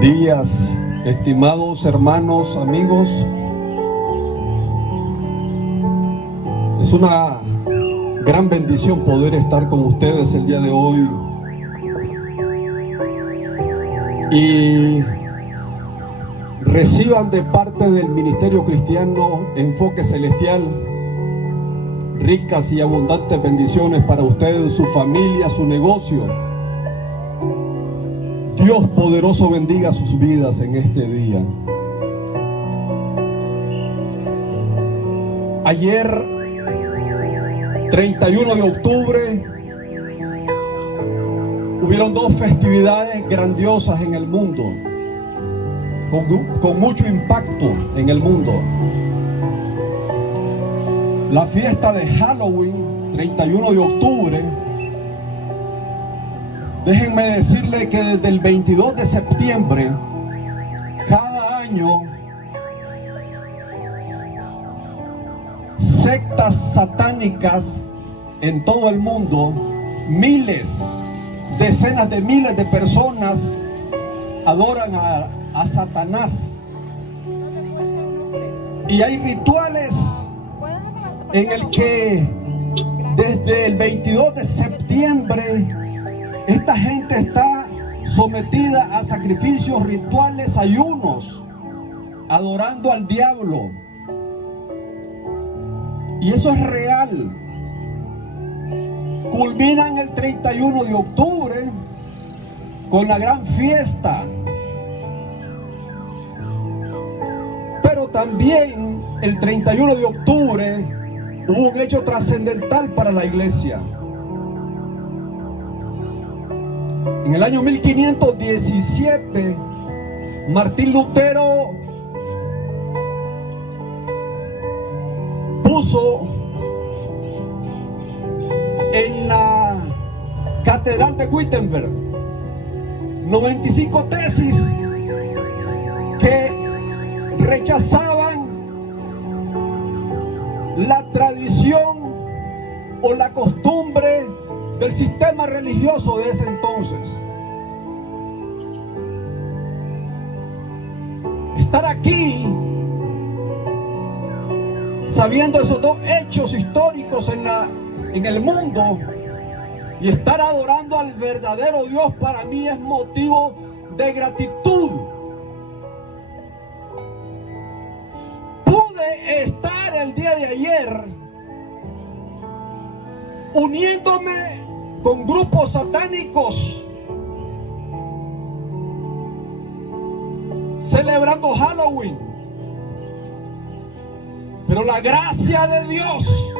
días, estimados hermanos, amigos. Es una gran bendición poder estar con ustedes el día de hoy y reciban de parte del Ministerio Cristiano Enfoque Celestial ricas y abundantes bendiciones para ustedes, su familia, su negocio. Dios poderoso bendiga sus vidas en este día. Ayer, 31 de octubre, hubieron dos festividades grandiosas en el mundo, con mucho impacto en el mundo. La fiesta de Halloween, 31 de octubre, déjenme decirle que desde el 22 de septiembre, cada año, sectas satánicas en todo el mundo, decenas de miles de personas adoran a Satanás. Y hay rituales en el que desde el 22 de septiembre esta gente está sometida a sacrificios rituales, ayunos, adorando al diablo. Y eso es real. Culminan el 31 de octubre con la gran fiesta. Pero también el 31 de octubre hubo un hecho trascendental para la iglesia. En el año 1517, Martín Lutero puso en la Catedral de Wittenberg 95 tesis que rechazaban la tradición o la costumbre del sistema religioso de ese entonces. Estar aquí sabiendo esos dos hechos históricos en el mundo y estar adorando al verdadero Dios, para mí es motivo de gratitud. Pude estar el día de ayer uniéndome con grupos satánicos celebrando Halloween, pero la gracia de Dios,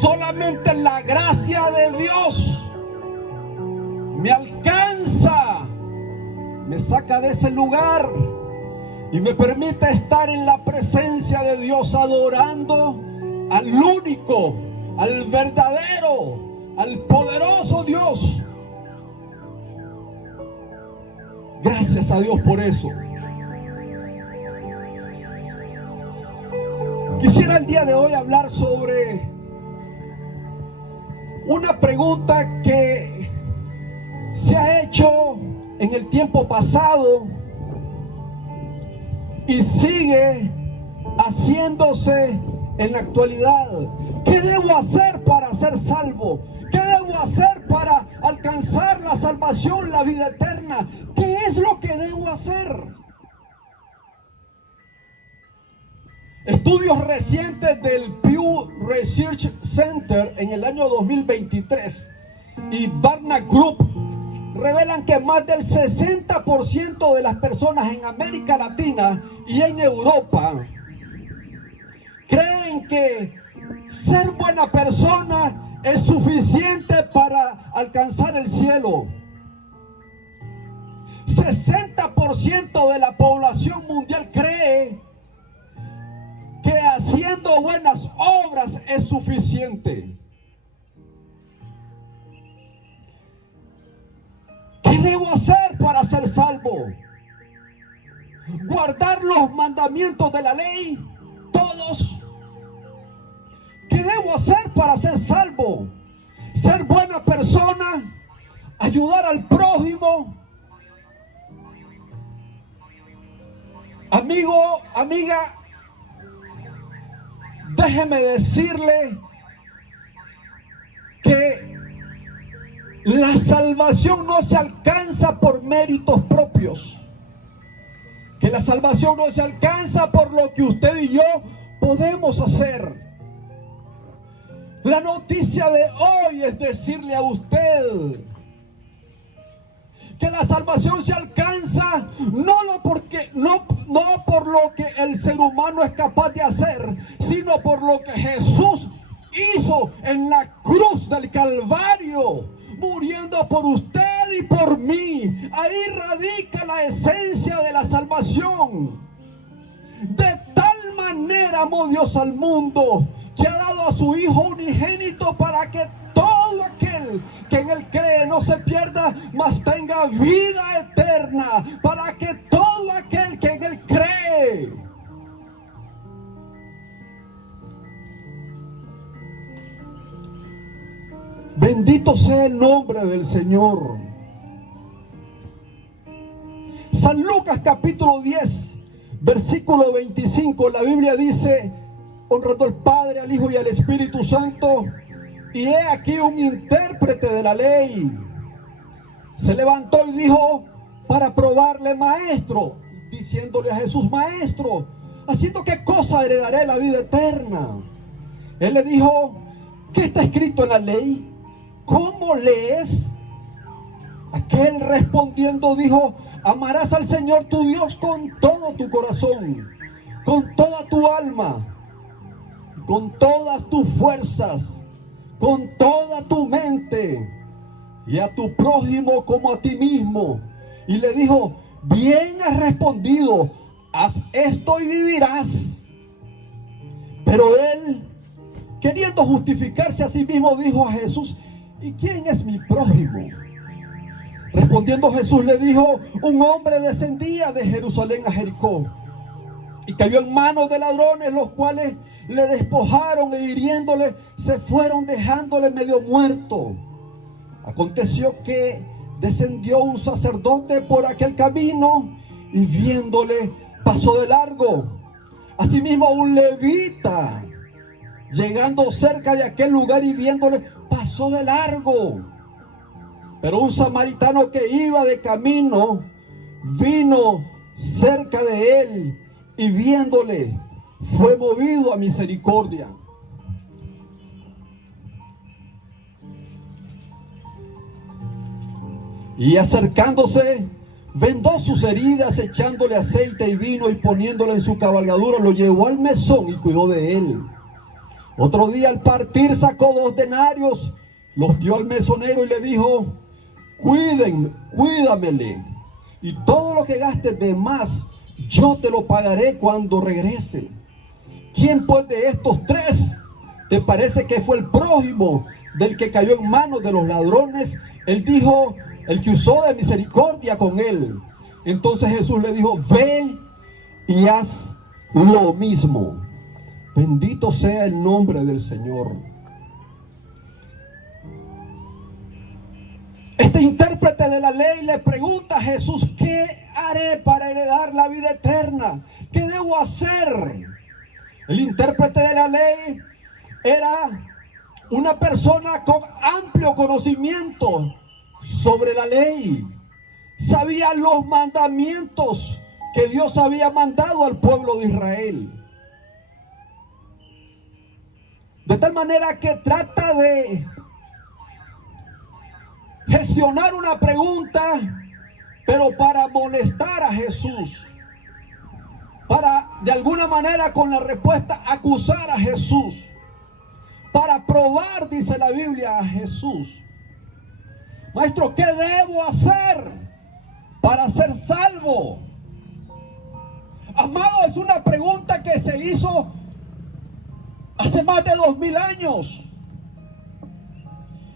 solamente la gracia de Dios me alcanza, me saca de ese lugar y me permite estar en la presencia de Dios, adorando al único, al verdadero, al poderoso Dios. Gracias a Dios por eso. Quisiera el día de hoy hablar sobre una pregunta que se ha hecho en el tiempo pasado y sigue haciéndose en la actualidad. ¿Qué debo hacer para ser salvo? ¿Qué debo hacer para alcanzar la salvación, la vida eterna? ¿Qué es lo que debo hacer? Estudios recientes del Pew Research Center en el año 2023 y Barna Group revelan que más del 60% de las personas en América Latina y en Europa creen que ser buena persona es suficiente para alcanzar el cielo. 60% de la población mundial cree que haciendo buenas obras es suficiente. ¿Qué debo hacer para ser salvo? ¿Guardar los mandamientos de la ley? Todos. ¿Qué debo hacer para ser salvo? Ser buena persona, ayudar al prójimo. Amigo, amiga, déjeme decirle que la salvación no se alcanza por méritos propios. Que la salvación no se alcanza por lo que usted y yo podemos hacer. La noticia de hoy es decirle a usted que la salvación se alcanza no por lo que el ser humano es capaz de hacer, sino por lo que Jesús hizo en la cruz del Calvario, muriendo por usted y por mí. Ahí radica la esencia de la salvación. De tal manera amó Dios al mundo que ha dado a su Hijo unigénito para que todo aquel que en Él cree no se pierda, mas tenga vida eterna. Para que todo aquel que en Él cree. Bendito sea el nombre del Señor. San Lucas capítulo 10, versículo 25, la Biblia dice: honrando al Padre, al Hijo y al Espíritu Santo. Y he aquí un intérprete de la ley se levantó y dijo para probarle: maestro, diciéndole a Jesús: maestro, ¿haciendo qué cosa heredaré la vida eterna? Él le dijo: ¿qué está escrito en la ley? ¿Cómo lees? Aquel respondiendo dijo: amarás al Señor tu Dios con todo tu corazón, con toda tu alma, con todas tus fuerzas, con toda tu mente, y a tu prójimo como a ti mismo. Y le dijo: bien has respondido, haz esto y vivirás. Pero él, queriendo justificarse a sí mismo, dijo a Jesús: ¿y quién es mi prójimo? Respondiendo Jesús le dijo: un hombre descendía de Jerusalén a Jericó y cayó en manos de ladrones, los cuales le despojaron e hiriéndole se fueron, dejándole medio muerto. Aconteció que descendió un sacerdote por aquel camino y viéndole pasó de largo. Asimismo un levita, llegando cerca de aquel lugar y viéndole, pasó de largo. Pero un samaritano que iba de camino vino cerca de él y viéndole fue movido a misericordia. Y acercándose, vendó sus heridas, echándole aceite y vino, y poniéndole en su cabalgadura, lo llevó al mesón y cuidó de él. Otro día al partir sacó 2 denarios, los dio al mesonero y le dijo: cuídamele, y todo lo que gastes de más yo te lo pagaré cuando regrese. ¿Quién pues de estos 3 te parece que fue el prójimo del que cayó en manos de los ladrones? Él dijo: el que usó de misericordia con él. Entonces Jesús le dijo: ve y haz lo mismo. Bendito sea el nombre del Señor. Este intérprete de la ley le pregunta a Jesús: ¿qué haré para heredar la vida eterna? ¿Qué debo hacer? El intérprete de la ley era una persona con amplio conocimiento sobre la ley. Sabía los mandamientos que Dios había mandado al pueblo de Israel. De tal manera que trata de gestionar una pregunta, pero para molestar a Jesús, para de alguna manera con la respuesta acusar a Jesús, para probar, dice la Biblia, a Jesús. Maestro, ¿qué debo hacer para ser salvo? Amado, es una pregunta que se hizo hace más de 2000 años.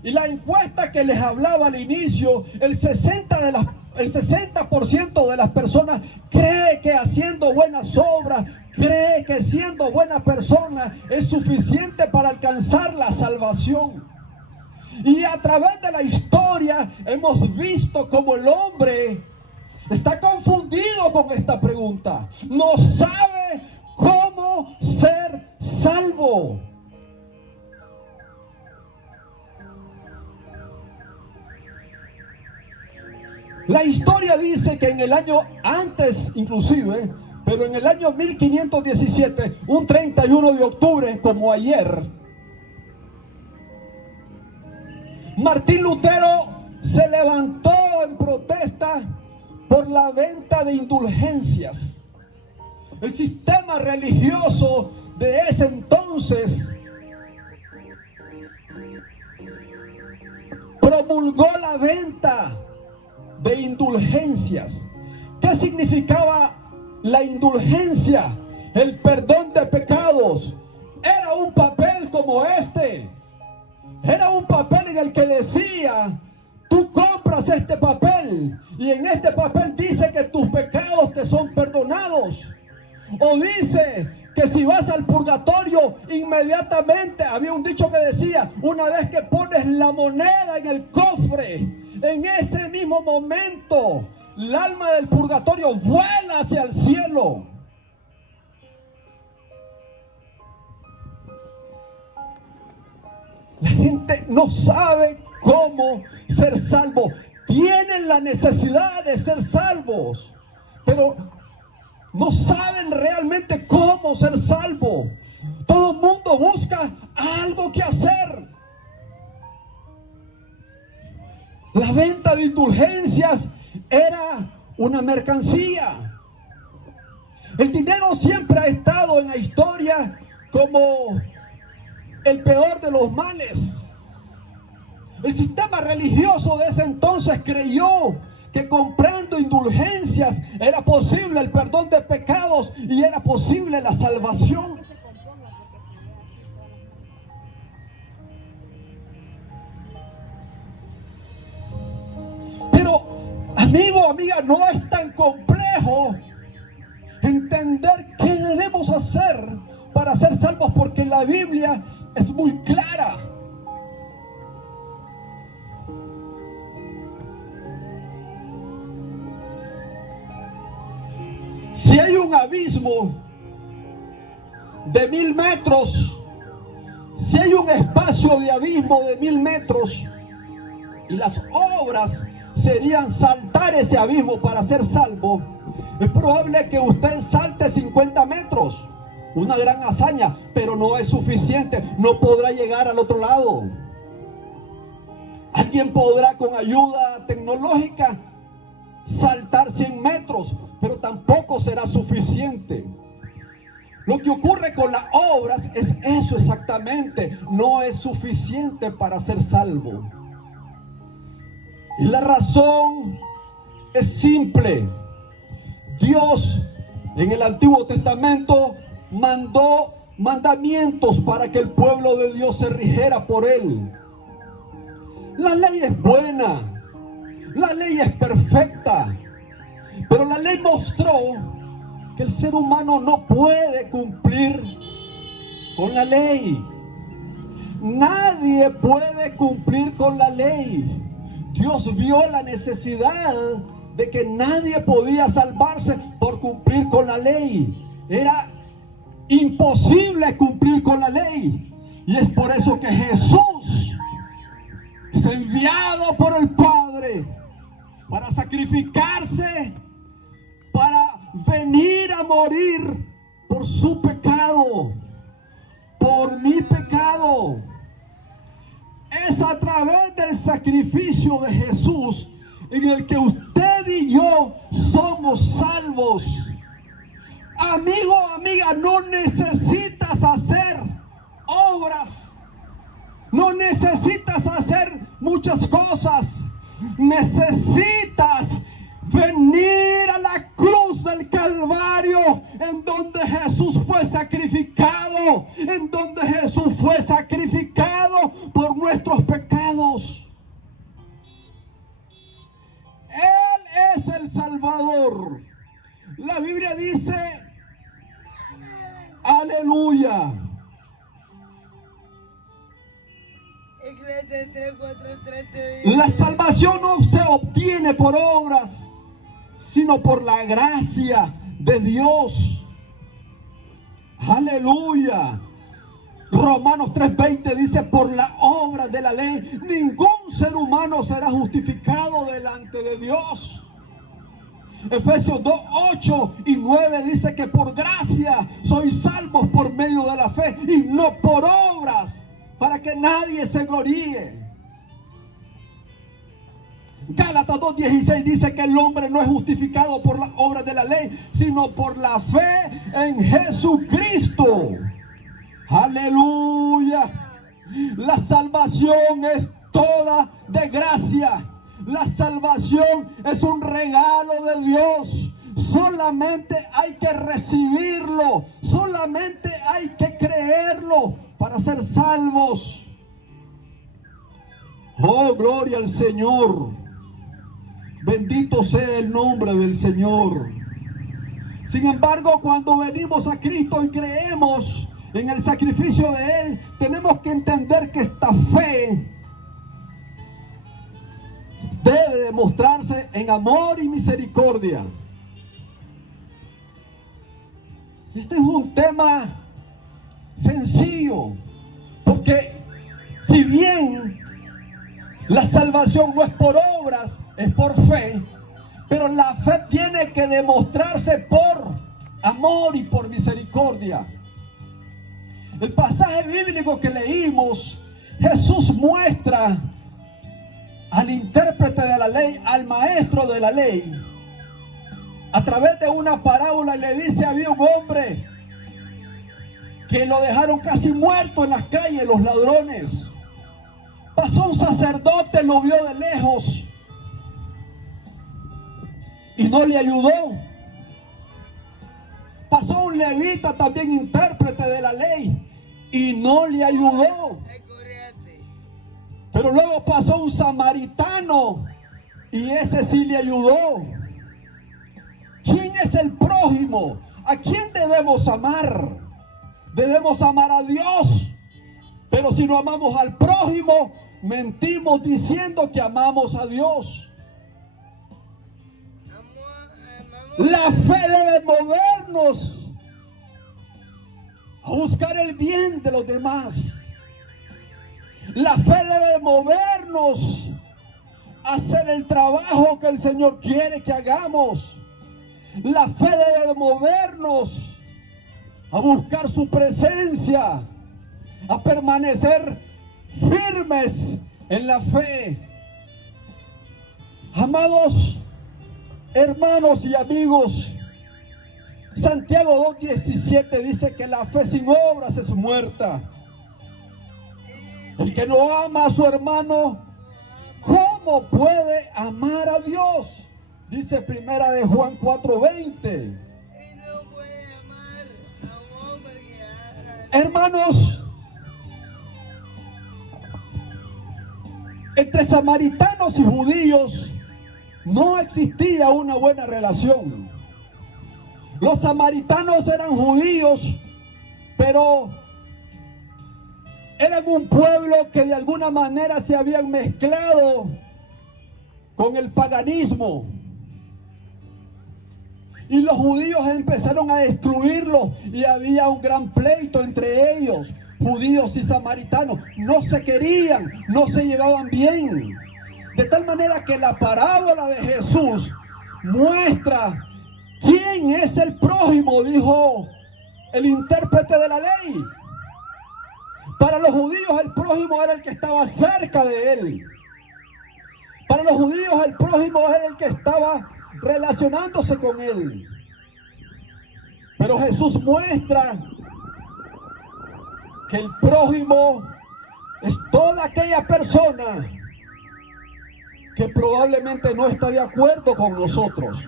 Y la encuesta que les hablaba al inicio, el 60% de las personas cree que haciendo buenas obras, cree que siendo buena persona es suficiente para alcanzar la salvación. Y a través de la historia hemos visto cómo el hombre está confundido quedo con esta pregunta. No sabe cómo ser salvo. La historia dice que en el año antes inclusive, pero en el año 1517, un 31 de octubre como ayer, Martín Lutero se levantó en protesta por la venta de indulgencias. El sistema religioso de ese entonces promulgó la venta de indulgencias. ¿Qué significaba la indulgencia? El perdón de pecados. Era un papel como este. Era un papel en el que decía: tú compras este papel y en este papel dice que tus pecados te son perdonados. O dice que si vas al purgatorio, inmediatamente, había un dicho que decía, una vez que pones la moneda en el cofre, en ese mismo momento, el alma del purgatorio vuela hacia el cielo. La gente no sabe cómo ser salvo. Tienen la necesidad de ser salvos, pero no saben realmente cómo ser salvo. Todo el mundo busca algo que hacer. La venta de indulgencias era una mercancía. El dinero siempre ha estado en la historia como el peor de los males. El sistema religioso de ese entonces creyó que comprando indulgencias era posible el perdón de pecados y era posible la salvación. Pero, amigo, amiga, no es tan complejo entender qué debemos hacer para ser salvos, porque la Biblia es muy clara. Si hay un abismo de 1000 metros, si hay un espacio de abismo de 1000 metros, y las obras serían saltar ese abismo para ser salvo, es probable que usted salte 50 metros. Una gran hazaña, pero no es suficiente. No podrá llegar al otro lado. Alguien podrá con ayuda tecnológica saltar 100 metros, pero tampoco será suficiente. Lo que ocurre con las obras es eso exactamente. No es suficiente para ser salvo. Y la razón es simple. Dios en el Antiguo Testamento mandó mandamientos para que el pueblo de Dios se rigiera por él. La ley es buena, la ley es perfecta, pero la ley mostró que el ser humano no puede cumplir con la ley. Nadie puede cumplir con la ley. Dios vio la necesidad de que nadie podía salvarse por cumplir con la ley. Era imposible cumplir con la ley. Y es por eso que Jesús es enviado por el Padre para sacrificarse, para venir a morir por su pecado, por mi pecado. Es a través del sacrificio de Jesús en el que usted y yo somos salvos. Amigo, amiga, no necesitas hacer obras, no necesitas hacer muchas cosas. Necesitas venir a la cruz del Calvario, en donde Jesús fue sacrificado, en donde Jesús fue sacrificado por nuestros pecados. Él es el Salvador. La Biblia dice, aleluya. La salvación no se obtiene por obras, sino por la gracia de Dios. Aleluya. Romanos 3:20 dice: por la obra de la ley ningún ser humano será justificado delante de Dios. Efesios 2:8 y 9 dice que por gracia sois salvos por medio de la fe y no por obras, para que nadie se gloríe. Gálatas 2:16 dice que el hombre no es justificado por las obras de la ley, sino por la fe en Jesucristo. Aleluya. La salvación es toda de gracia. La salvación es un regalo de Dios. Solamente hay que recibirlo. Solamente hay que creerlo para ser salvos. Oh, gloria al Señor. Bendito sea el nombre del Señor. Sin embargo, cuando venimos a Cristo y creemos en el sacrificio de Él, tenemos que entender que esta fe debe demostrarse en amor y misericordia. Este es un tema sencillo, porque si bien la salvación no es por obras, es por fe, pero la fe tiene que demostrarse por amor y por misericordia. El pasaje bíblico que leímos, Jesús muestra al intérprete de la ley, al maestro de la ley, a través de una parábola, y le dice: había un hombre que lo dejaron casi muerto en las calles, los ladrones. Pasó un sacerdote, lo vio de lejos y no le ayudó. Pasó un levita, también intérprete de la ley, y no le ayudó. Pero luego pasó un samaritano y ese sí le ayudó. ¿Quién es el prójimo? ¿A quién debemos amar? Debemos amar a Dios. Pero si no amamos al prójimo, mentimos diciendo que amamos a Dios. La fe debe movernos a buscar el bien de los demás. La fe debe movernos a hacer el trabajo que el Señor quiere que hagamos. La fe debe movernos a buscar su presencia, a permanecer firmes en la fe. Amados hermanos y amigos, Santiago 2:17 dice que la fe sin obras es muerta. El que no ama a su hermano, ¿cómo puede amar a Dios? Dice primera de Juan 4:20. Hermanos, entre samaritanos y judíos no existía una buena relación. Los samaritanos eran judíos, pero eran un pueblo que de alguna manera se habían mezclado con el paganismo. Y los judíos empezaron a destruirlos y había un gran pleito entre ellos, judíos y samaritanos. No se querían, no se llevaban bien. De tal manera que la parábola de Jesús muestra quién es el prójimo, dijo el intérprete de la ley. Para los judíos el prójimo era el que estaba cerca de él. Para los judíos el prójimo era el que estaba relacionándose con él. Pero Jesús muestra que el prójimo es toda aquella persona que probablemente no está de acuerdo con nosotros.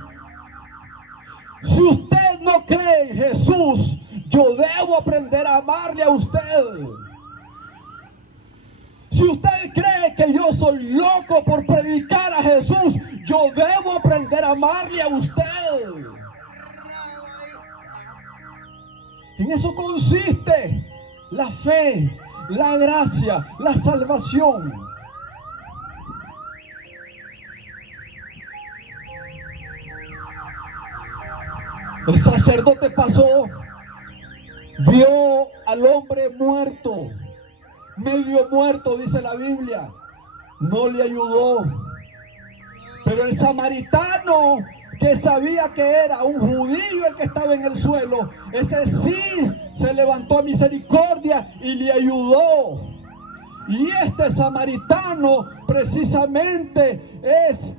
Si usted no cree en Jesús, yo debo aprender a amarle a usted. Si usted cree que yo soy loco por predicar a Jesús, yo debo aprender a amarle a usted. En eso consiste la fe, la gracia, la salvación. El sacerdote pasó, vio al hombre muerto, medio muerto, dice la Biblia. No le ayudó. Pero el samaritano, que sabía que era un judío el que estaba en el suelo, ese sí se levantó a misericordia y le ayudó. Y este samaritano precisamente es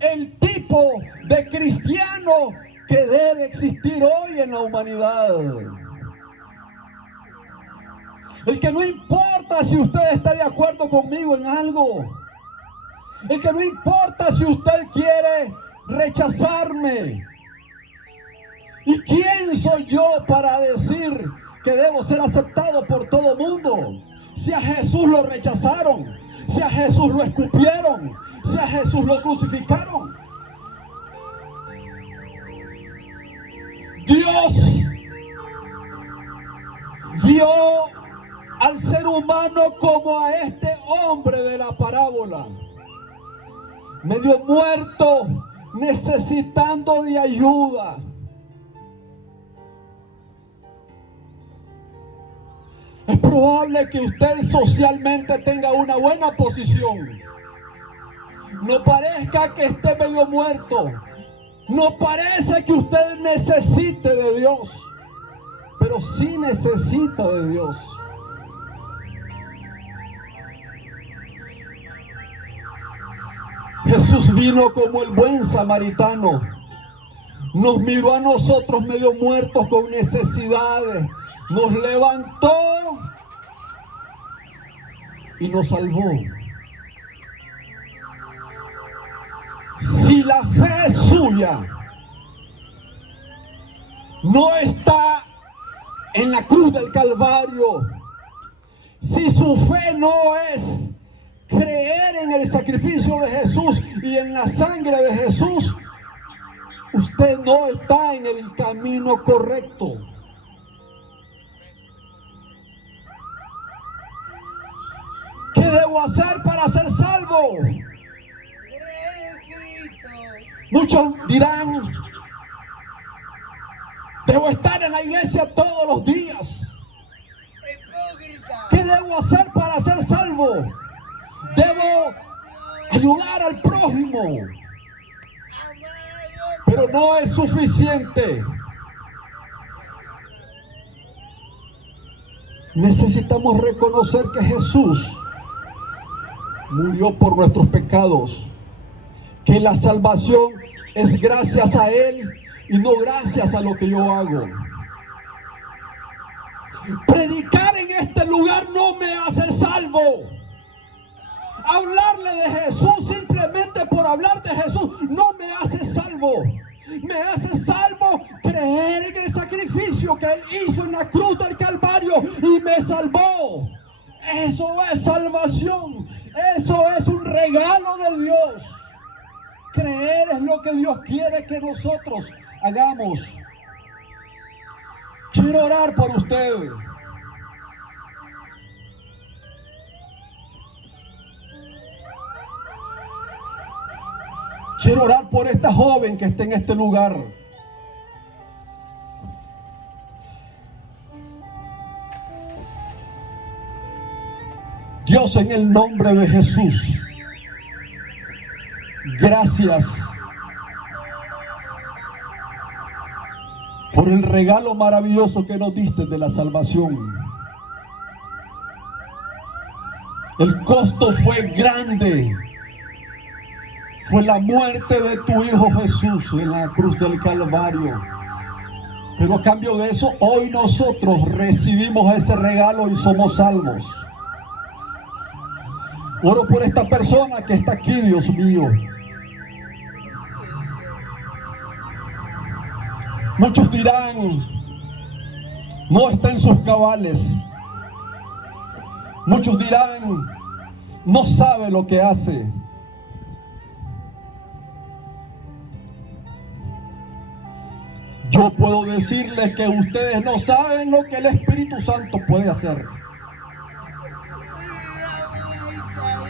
el tipo de cristiano que debe existir hoy en la humanidad. El que no importa si usted está de acuerdo conmigo en algo. El que no importa si usted quiere rechazarme. ¿Y quién soy yo para decir que debo ser aceptado por todo mundo? Si a Jesús lo rechazaron, si a Jesús lo escupieron, si a Jesús lo crucificaron. Dios vio al ser humano como a este hombre de la parábola, medio muerto, necesitando de ayuda. Es probable que usted socialmente tenga una buena posición. No parezca que esté medio muerto. No parece que usted necesite de Dios. Pero sí necesita de Dios. Jesús vino como el buen samaritano. Nos miró a nosotros medio muertos con necesidades. Nos levantó y nos salvó. Si la fe suya no está en la cruz del Calvario, si su fe no es creer en el sacrificio de Jesús y en la sangre de Jesús, usted no está en el camino correcto. ¿Qué debo hacer para ser salvo? Muchos dirán, debo estar en la iglesia todos los días. ¿Qué debo hacer para ser salvo? Debo ayudar al prójimo. Pero no es suficiente. Necesitamos reconocer que Jesús murió por nuestros pecados, que la salvación es gracias a Él y no gracias a lo que yo hago. Predicar en este lugar no me hace salvo. Hablarle de Jesús simplemente por hablar de Jesús no me hace salvo. Me hace salvo creer en el sacrificio que Él hizo en la cruz del Calvario y me salvó. Eso es salvación. Eso es un regalo de Dios. Creer es lo que Dios quiere que nosotros hagamos. Quiero orar por ustedes. Quiero orar por esta joven que está en este lugar. Dios, en el nombre de Jesús, gracias por el regalo maravilloso que nos diste de la salvación. El costo fue grande. Fue la muerte de tu Hijo Jesús en la cruz del Calvario. Pero a cambio de eso, hoy nosotros recibimos ese regalo y somos salvos. Oro por esta persona que está aquí, Dios mío. Muchos dirán, no está en sus cabales. Muchos dirán, no sabe lo que hace. Yo puedo decirles que ustedes no saben lo que el Espíritu Santo puede hacer.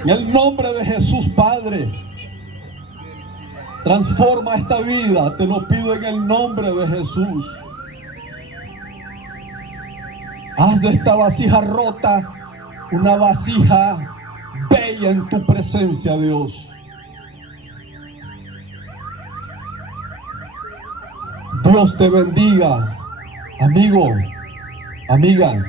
En el nombre de Jesús, Padre, Transforma esta vida, te lo pido en el nombre de Jesús. Haz de esta vasija rota una vasija bella en tu presencia, Dios. Dios te bendiga, amigo, amiga.